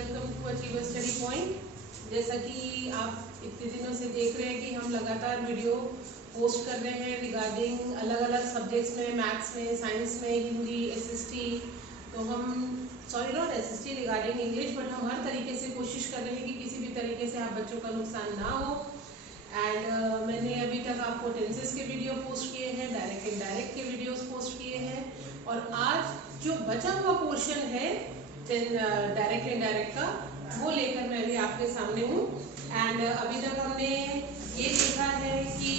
Welcome to achiever study point. जैसा कि आप इतने दिनों से देख रहे हैं कि हम लगातार वीडियो पोस्ट कर रहे हैं रिगार्डिंग अलग अलग सब्जेक्ट्स में, मैथ्स में, साइंस में, हिंदी, एसएसटी। तो हम not SST, regarding English, but हम हर तरीके से कोशिश कर रहे हैं कि किसी भी तरीके से आप बच्चों का नुकसान ना हो। एंड मैंने अभी तक आपको टेंसेस के वीडियो पोस्ट किए हैं, डायरेक्ट इनडायरेक्ट के वीडियोस पोस्ट किए हैं, और आज जो बचा हुआ पोर्शन है डायरेक्ट इनडायरेक्ट का, वो लेकर मैं भी आपके सामने हूँ। एंड अभी तक हमने ये देखा है कि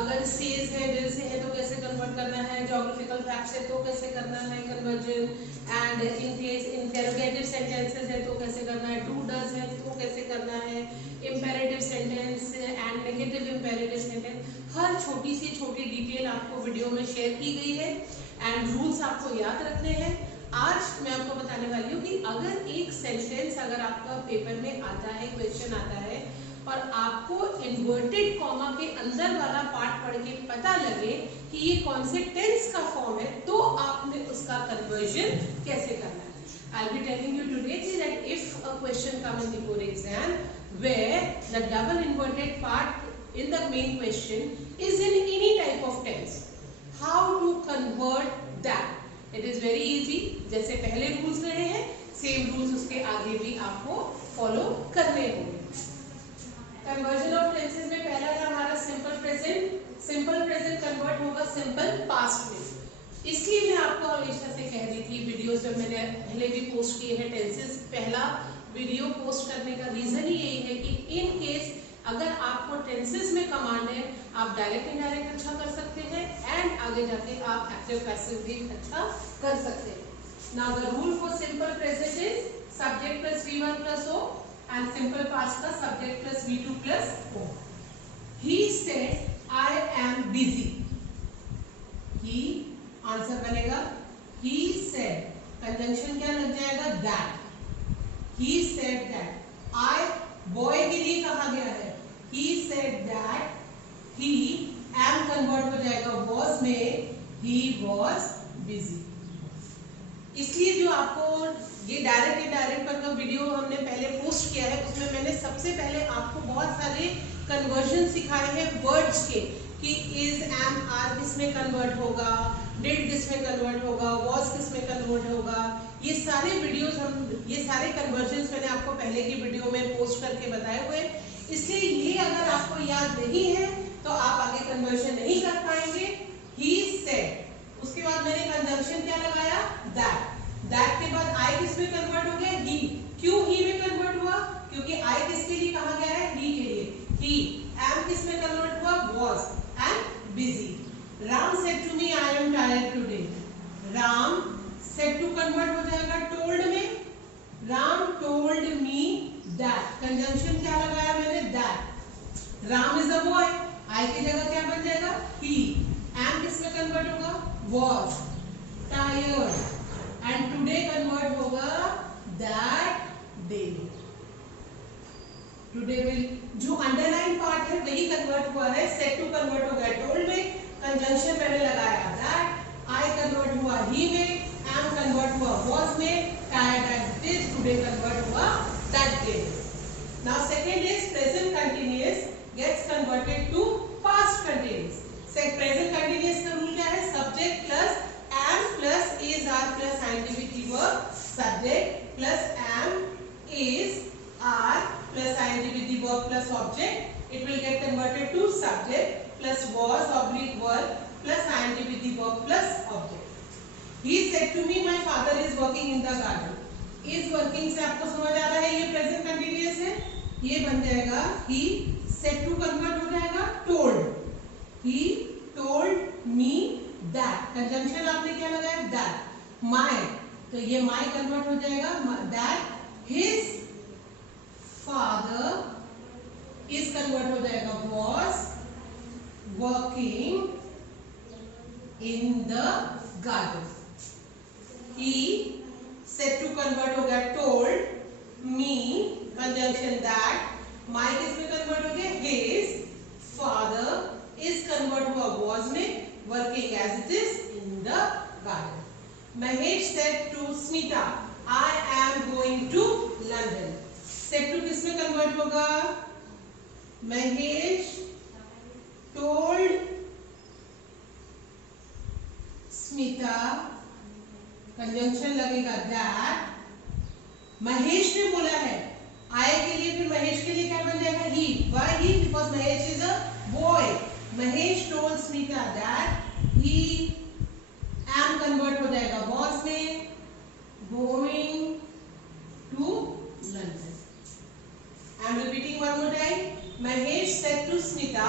अगर सेज है, दिल से है तो कैसे कन्वर्ट करना है, ज्योग्राफिकल फैक्ट है तो कैसे करना है conversion, and in case interrogative sentences है तो कैसे करना है, डू डज है तो कैसे करना है, imperative sentence and negative imperative sentence, हर छोटी सी छोटी डिटेल आपको वीडियो में शेयर की गई है एंड रूल्स आपको याद रखने हैं। आज मैं आपको बताने वाली हूँ कि अगर एक सेंटेंस अगर आपका पेपर में आता है, क्वेश्चन आता है, और आपको इन्वर्टेड कॉमा के अंदर वाला पार्ट पढ़ के पता लगे कि ये कौन से टेंस का फॉर्म है, तो आपने उसका कन्वर्जन कैसे करना है। I'll be telling you today that if a question comes in the board exam where the double inverted part in the main question is in any type of tense, how to convert that. It is very easy. जैसे पहले रूल्स रहे हैं, same rules उसके आगे भी आपको फॉलो करने होंगे। कन्वर्जन ऑफ टेंसेस में पहला है हमारा simple present. Simple present convert होगा सिंपल पास्ट में। इसलिए मैं आपको हमेशा से कह रही थी वीडियोस जब मैंने पहले भी पोस्ट किए हैं टेंसेस, पहला वीडियो पोस्ट करने का रीजन ही यही है कि इन केस अगर आपको टेंसेस में कमांड है, आप डायरेक्ट इनडायरेक्ट अच्छा कर सकते हैं एंड आगे जाके आप एक्टिव पैसिव भी अच्छा कर सकते हैं। Now the rule for simple present is subject plus V1 plus O and simple past का subject plus V2 plus O। He said I am busy, he answer बनेगा ही सेड, कंजंक्शन क्या लग जाएगा that. He said that, I boy के लिए कहा गया है, he said that he am convert हो जाएगा was में, he was busy। इसलिए जो आपको ये डायरेक्ट इनडायरेक्ट पर का वीडियो हमने पहले पोस्ट किया है, उसमें मैंने सबसे पहले आपको बहुत सारे कन्वर्जन सिखाए हैं वर्ड्स के, कि is am are किस में कन्वर्ट होगा, did किस में कन्वर्ट होगा, was किस में कन्वर्ट होगा। ये सारे वीडियोस ये सारे कन्वर्जन्स मैंने आपको पहले की वीडियो में पोस्ट करके बताए हुए, इसलिए ये अगर आपको याद नहीं है तो आप आगे कन्वर्जन नहीं कर पाएंगे। He said, उसके बाद मैंने कंजंक्शन क्या लगाया that, that के बाद I किस में कन्वर्ट हो गया he। क्यों he में कन्वर्ट हुआ, क्योंकि I किसके लिए कहा गया है, he के लिए। he am किस में कन्वर्ट हुआ, was and busy। Ram said to me I am tired today, Ram said to convert हो जाएगा told में, Ram told me that, conjunction क्या लगाया मैंने that। Ram is a boy, I की जगह क्या बन जाएगा he। am किस में कन्वर्ट होगा, was, tired, and today convert होगा that day। today will, जो अंडरलाइन पार्ट है वही कन्वर्ट हुआ है, सेट टू कन्वर्ट हो गया टोल्ड में, कंजंक्शन मैंने लगाया that, I कन्वर्ट हुआ he में, am कन्वर्ट हुआ was में, tired as it is, today convert हुआ that day। Now second is present continuous gets converted to past continuous। present continuous का रूल क्या है, subject plus am plus is are plus ing verb, subject plus am is are plus ing verb plus object, it will get converted to subject plus was oblique verb plus ing verb plus object। He said to me my father is working in the garden। is working से आपको समझ आ रहा है ये present continuous है, ये बन जाएगा he said to कन्वर्ट हो जाएगा told, he told me that, conjunction आपने क्या लगाया that। my, तो ये my कन्वर्ट हो जाएगा that his father is convert हो जाएगा was working in the garden। he said to convert हो गया told, me conjunction that, my किस में कन्वर्ट हो गया his, father is कन्वर्ट हुआ was में, working as it is in the garden। Mahesh said to Smita I am going to London। होगा Mahesh told Smita, कंजंक्शन लगेगा दैट। महेश ने बोला है, आय के लिए फिर महेश के लिए क्या बन जाएगा he. Why he? Because Mahesh is a boy. Mahesh told Smita that he am convert हो जाएगा वॉज में going to London. I am repeating one more time. Mahesh said to Smita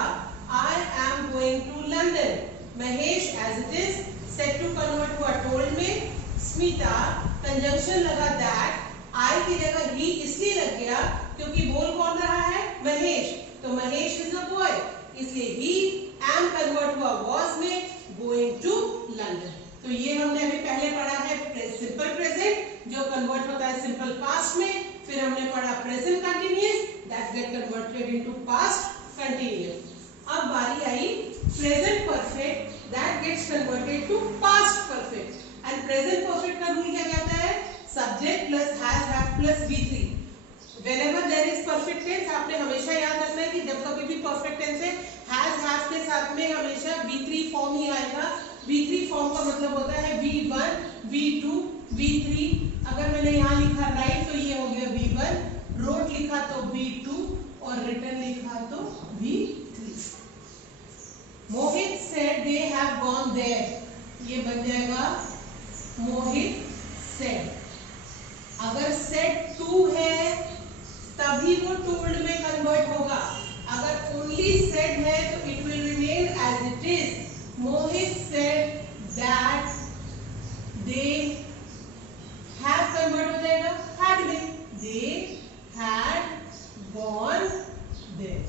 I am going to London. Mahesh as it is, said to convert हुआ told में, Smita conjunction लगा that, I की जगह ही इसलिए लग गया क्योंकि बोल कौन रहा है महेश, तो महेश इज अ बॉय इसलिए ही एम कन्वर्ट हुआ वॉज में गोइंग टू लंदन। तो ये हमने अभी पहले पढ़ा है सिंपल प्रेजेंट जो कन्वर्ट होता है सिंपल पास्ट में, फिर हमने पढ़ा present continuous that get converted into past continuous. अब बारी आई present perfect that gets converted to past perfect. And present perfect का रूल क्या कहता है? Subject plus has have plus V3। Whenever there is perfect tense, आपने हमेशा याद रखना है कि जब कभी भी परफेक्ट टेंस है हैज हैव के साथ में हमेशा V3 फॉर्म ही आएगा। V3 फॉर्म का मतलब होता है V1 V2 V3। अगर मैंने यहाँ लिखा राइट तो ये हो गया V1, रोट लिखा तो V2 और रिटन लिखा तो V3। मोहित said they have gone there, ये बन जाएगा मोहित said। अगर said to है तभी वो told में कन्वर्ट होगा, अगर only said है तो it will remain as it is। Mohit said that they have convert हो जाएगा had में, they had gone there।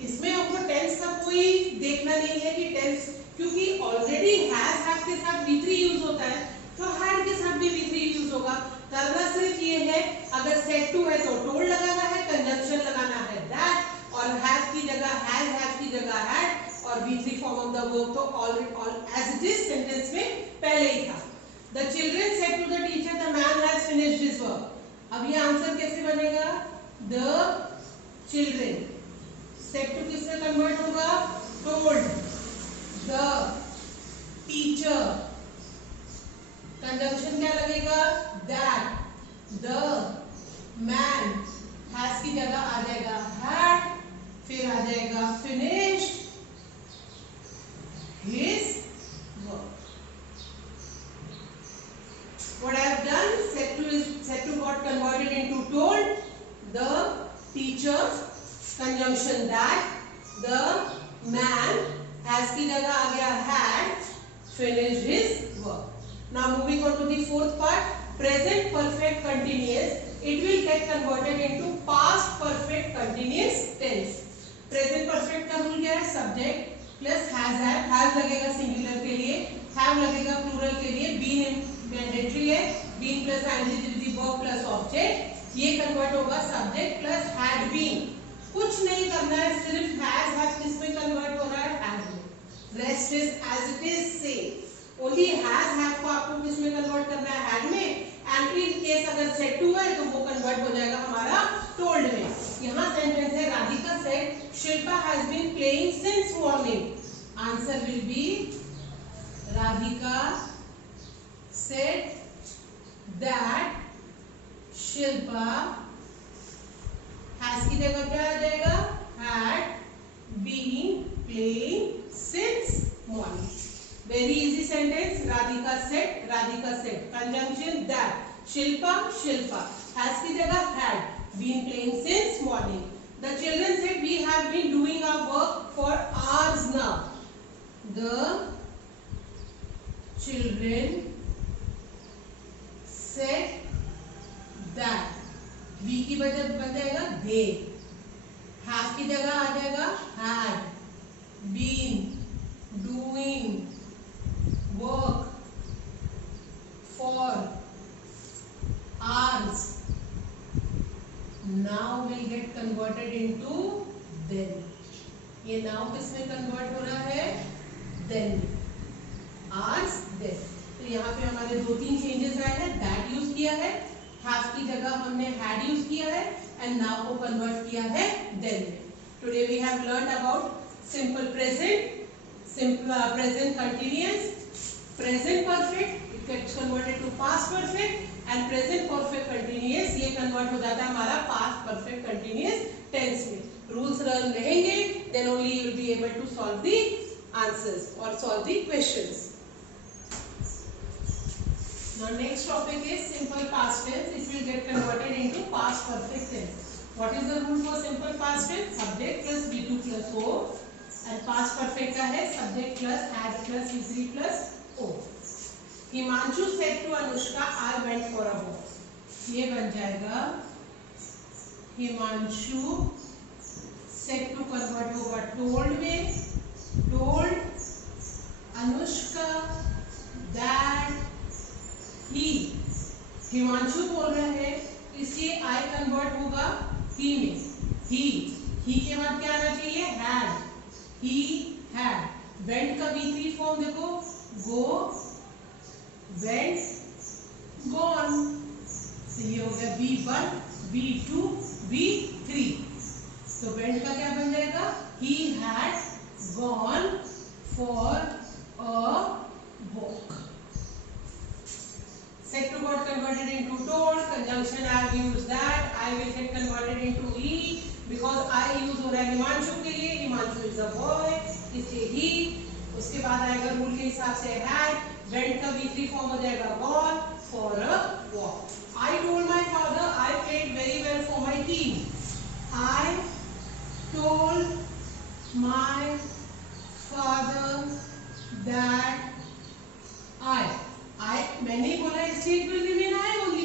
इसमें आपको टेंस का कोई देखना नहीं है कि टेंस, क्योंकि ऑलरेडी हैज हैव के साथ V3 यूज होता है तो हैड के साथ भी V3 यूज होगा। करना सिर्फ ये है, अगर सेड टू है तो टोल्ड लगाना है, कंजंक्शन लगाना है दैट, और हैज की जगह हैज की जगह हैड और V3 form of the verb तो already as it is sentence में पहले ही था। The children said to the teacher the man has finished his work. अब ये आंसर कैसे बनेगा? द चिल्ड्रन सेड टू किससे कन्वर्ट होगा? टोल्ड। द टीचर कंजंक्शन क्या लगेगा? दैट। द मैन हैज की जगह आ जाएगा हैड, फिर आ जाएगा finished his work. What I have done, said to got converted into told, the teacher conjunction that, the man has की जगह आ गया had finished his work। Now moving on to the fourth part, present perfect continuous, it will get converted into past perfect continuous tense। present perfect का rule क्या है? subject plus has लगेगा सिंगुलर के लिए, have लगेगा प्लूरल के लिए, been मैंडेटरी है, been plus ing verb plus object, ये कन्वर्ट होगा सब्जेक्ट प्लस had been। कुछ नहीं करना है, सिर्फ has किस में कन्वर्ट हो रहा है? had में। rest is as it is same। only has have को आपको किस में कन्वर्ट करना है? had में। and in case अगर said to है तो वो कन्वर्ट हो जाएगा हमारा told में। यहाँ सेंटेंस है Radhika said Shilpa has been playing since morning। Answer will be Radhika said that Shilpa has की जगह क्या आ जाएगा? had been playing since morning। very easy sentence। Radhika said conjunction that, Shilpa has की जगह had been playing since morning। the children said we have been doing our work for hours now। the children said that, we की वजह बन जाएगा they, have की जगह आ जाएगा had been doing work for hours, now will get converted into then। ये now किसमें कन्वर्ट हो रहा है? then। hours then। तो यहाँ पे हमारे 2-3 चेंजेस आए हैं। that यूज किया है, have की जगह हमने had यूज किया है, एंड नाउ को कन्वर्ट किया है देन में। Today we have learn about simple present, simple present continuous, present perfect it gets converted to past perfect and present perfect continuous ये कन्वर्ट हो जाता है हमारा पास्ट परफेक्ट कंटिन्यूअस टेंस में। रूल्स रहेंगे then only you will be able to solve the answers और solve the questions. Now next topic is simple past tense. It will get converted into past perfect tense. What is the rule for simple past tense? Subject plus V2 plus O and past perfect का है subject plus had plus V3 plus O. Himanshu said to Anushka I went for a walk. ये बन जाएगा Himanshu said to convert होगा told में, told अनुष्का that हिमांशु बोल रहा है इसलिए आई कन्वर्ट होगा ही में। ही के बाद क्या आना चाहिए हैड, ही हैड। वेंट का V3 फॉर्म देखो गो, वेंट, गॉन। तो ये हो गया V1, V2, V3। तो वेंट का क्या बन जाएगा he had gone for a walk. Said to got converted into told, conjunction I have used that, I will get converted into he because I use हो रहा है हिमांशु के लिए, हिमांशु is a boy इसलिए he। उसके बाद आएगा रूल के हिसाब से had, went का V3 फॉर्म हो जाएगा gone for a walk। I told my father I played very well for my team। I told my father that I मैंने बोला इसलिए it will remain I only।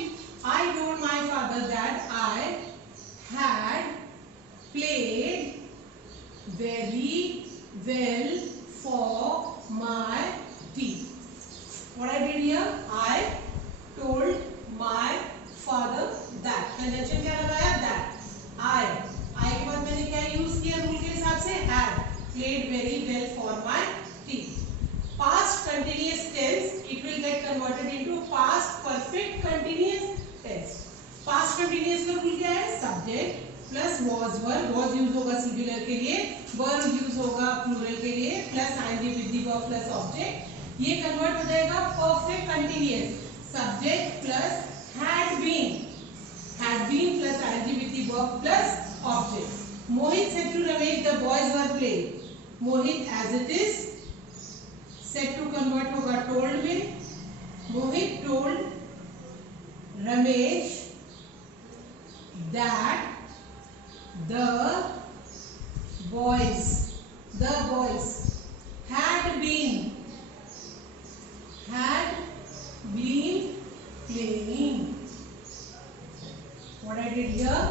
I told my father that I had played very well for my team। What I did here? I told my father that। Conjunction क्या लगाया that। I के बाद मैंने क्या यूज किया रूल के हिसाब से had played very well for my team। Past continuous tense it will get converted into past perfect continuous tense। past continuous का रूल क्या है subject plus was verb, was use होगा singular के लिए, verb यूज होगा plural के लिए plus ing with the verb plus object। ये कन्वर्ट हो जाएगा perfect continuous subject plus had been plus ing with the verb plus object। Mohit said to Ramesh the boys were playing। Mohit as it is said to convert होगा told में। मोहित told Ramesh that the boys had been playing। What I did here?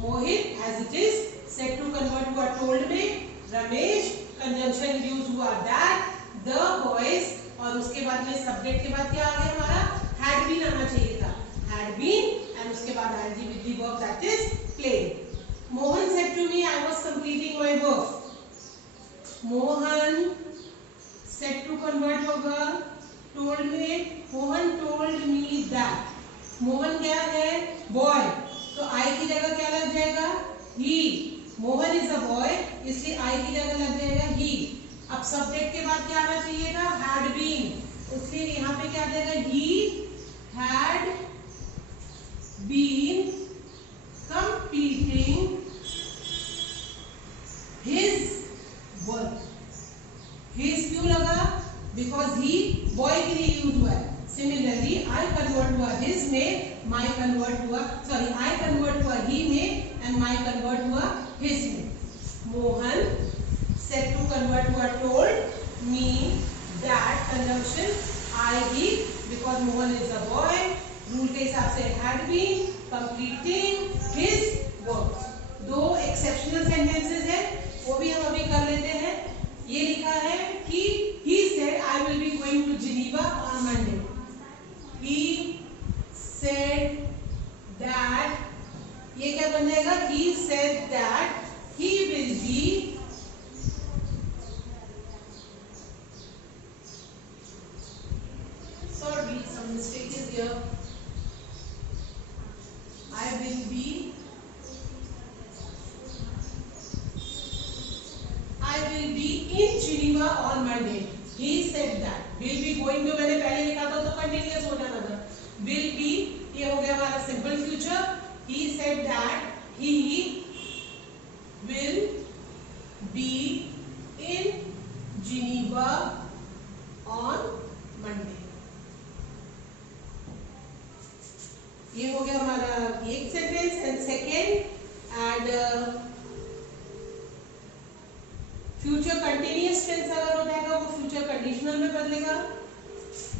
Mohit as it is said to convert हुआ told में, Ramesh conjunction use हुआ that, the boys और उसके बाद में सब्जेक्ट के बाद क्या आ गया हमारा had been आना चाहिए था had been and उसके बाद ing with the verb that is played। Mohan said to me I was completing my work। Mohan said to convert होगा told में, Mohan told me that। Mohan क्या है boy तो I की जगह क्या लग जाएगा he। मोहन is a boy इसलिए I की जगह लग जाएगा he। अब सब्जेक्ट के बाद क्या आना चाहिए था had been इसलिए यहाँ पे क्या आ जाएगा he had been completing his work। his क्यों लगा because he boy के लिए यूज हुआ है। सिमिलरली I कन्वर्ट हुआ his में, my कन्वर्ट हुआ I कन्वर्ट हुआ he में and my कन्वर्ट हुआ his में। मोहन said to convert हुआ told me that conjunction I he because Mohan is a boy। Rule के हिसाब से had been completing his work। दो एक्सेप्शनल सेंटेंसेस है वो भी हम अभी कर लेते हैं। ये लिखा है कि he said I will be going to Geneva on Monday। he said that ये क्या बन जाएगा he said that he will be sorry some mistake is here I will be on Monday. He said that. Will be going जो मैंने पहले लिखा था तो continuous हो जाना था. Will be ये हो गया हमारा simple future. He said that he will be in Geneva on Monday. ये हो गया हमारा एक sentence. And second and future continuous tense अगर हो जाएगा वो फ्यूचर कंडीशनल में बदलेगा.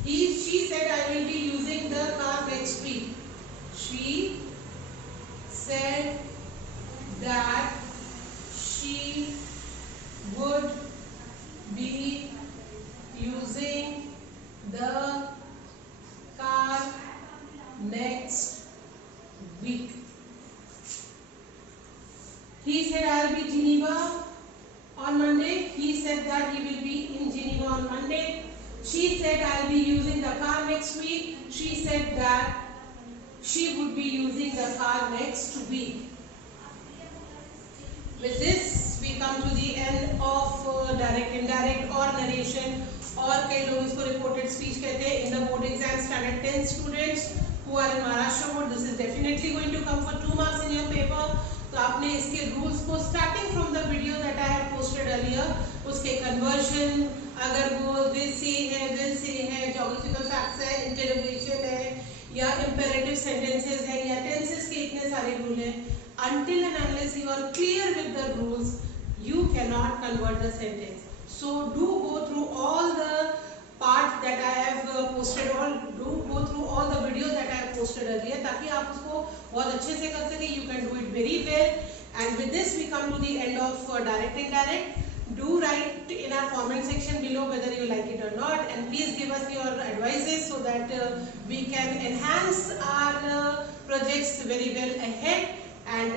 She said I will be using the car next week. She said that she would be using the car next week. He said I will be Geneva on Monday. He said that he will be in Geneva on Monday. She said I will be using the car next week. She said that she would be using the car next week. With this we come to the end of direct, indirect or narration, और कई लोग इसको reported speech कहते हैं. In the board exam standard 10 students who are in Maharashtra board, this is definitely going to come for 2 marks in your paper. तो आपने इसके rules को starting from the video that I have posted earlier, उसके conversion, अगर वो will say है, geographical facts है, interrogation है, या imperative sentences है, या tenses के इतने सारे rule हैं. Until and unless you are clear with the rules, you cannot convert the sentence. So do go through all the parts that I have posted, or do go through all the videos that I have posted earlier, ताकि आप उसको बहुत अच्छे से कर सके. You can do it very well. And with this we come to the end of direct, indirect. Do write in our comment section below whether you like it or not, and please give us your advices so that we can enhance our projects very well ahead. And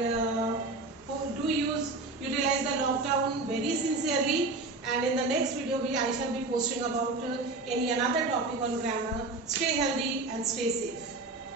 utilize the lockdown very sincerely. And in the next video I shall be posting about any another topic on grammar. Stay healthy and stay safe.